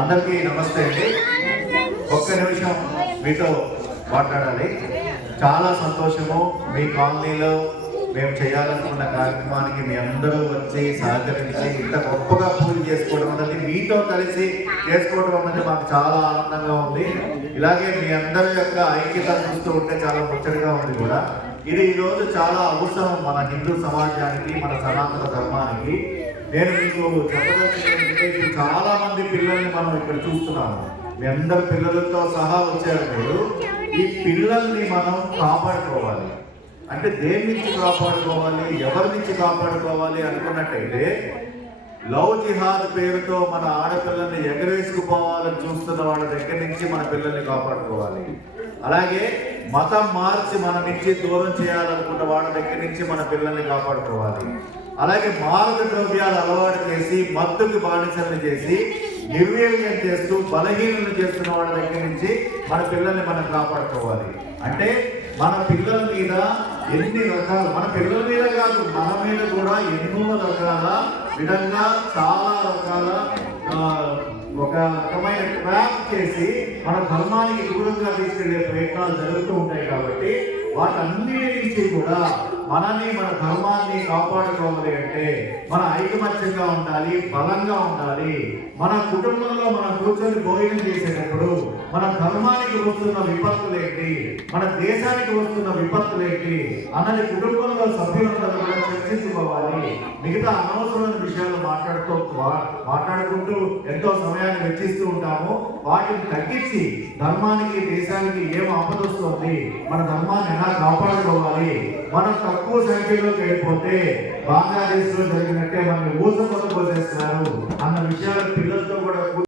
అందరికీ నమస్తే అండి. ఒక్క నిమిషం మీతో మాట్లాడాలి. చాలా సంతోషము మీ కాలనీలో మేము చేయాలనుకున్న కార్యక్రమానికి మీ అందరూ వచ్చి సహకరించి ఇంత గొప్పగా పూజ చేసుకోవడం అన్నది మీతో కలిసి చేసుకోవడం అన్నది మాకు చాలా ఆనందంగా ఉంది. ఇలాగే మీ అందరి యొక్క ఐక్యత చూస్తూ ఉంటే చాలా ముచ్చటగా ఉంది కూడా. ఇది ఈరోజు చాలా అవసరం మన హిందూ సమాజానికి మన సనాతన ధర్మానికి. నేను మీకు చెప్పదలుచుకుంటే ఇప్పుడు చాలా మంది పిల్లల్ని మనం ఇక్కడ చూస్తున్నాము. మీ అందరి పిల్లలతో సహా వచ్చారు మీరు. ఈ పిల్లల్ని మనం కాపాడుకోవాలి. అంటే దేని నుంచి కాపాడుకోవాలి? ఎవరి నుంచి కాపాడుకోవాలి అనుకున్నట్టయితే లవ్ జిహాద్ పేరుతో మన ఆడపిల్లల్ని ఎగరేసుకుపోవాలని చూస్తున్న వాళ్ళ దగ్గర నుంచి మన పిల్లల్ని కాపాడుకోవాలి. అలాగే మతం మార్చి మన నుంచి దూరం చేయాలనుకున్న వాళ్ళ దగ్గర నుంచి మన పిల్లల్ని కాపాడుకోవాలి. అలాగే మారక ద్రవ్యాలు అలవాటు చేసి మత్తుకి బానిసలను చేసి నిర్వీర్యం చేస్తూ బలహీనలు చేస్తున్న వాళ్ళ దగ్గర నుంచి మన పిల్లల్ని మనం కాపాడుకోవాలి. అంటే మన పిల్లల మీద ఎన్ని రకాలు మన పిల్లల మీద కాదు మన మీద కూడా ఎన్నో రకాల విధంగా చాలా రకాల ఒక రకమైన ట్రాప్ చేసి మన ధర్మానికి దూరంగా తీసుకెళ్ళే ప్రయత్నాలు జరుగుతూ ఉంటాయి కాబట్టి వాటన్నిటి నుంచి కూడా మనని మన ధర్మాన్ని కాపాడుకోవాలి అంటే మన ఐకమత్యంగా ఉండాలి బలంగా ఉండాలి. మన కుటుంబంలో మనం కూర్చొని భోజనం చేసేటప్పుడు మన ధర్మానికి వస్తున్న విపత్తులు ఏంటి? మన దేశానికి వస్తున్న విపత్తులు ఏంటి? అన్నది కుటుంబంలో సభ్యులందరూ కూడా చర్చించుకోవాలి. మిగతా అనవసరమైన విషయాలు మాట్లాడుతూ మాట్లాడుకుంటూ ఎంతో సమయాన్ని వెచ్చిస్తూ ఉంటాము. వాటిని తగ్గించి ధర్మానికి దేశానికి ఏం ఆపదొస్తుంది మన ధర్మాన్ని ఎలా కాపాడుకోవాలి? మనం తక్కువ సంఖ్యలో వెళ్ళిపోతే బంగ్లాదేశ్లో జరిగినట్టే మనం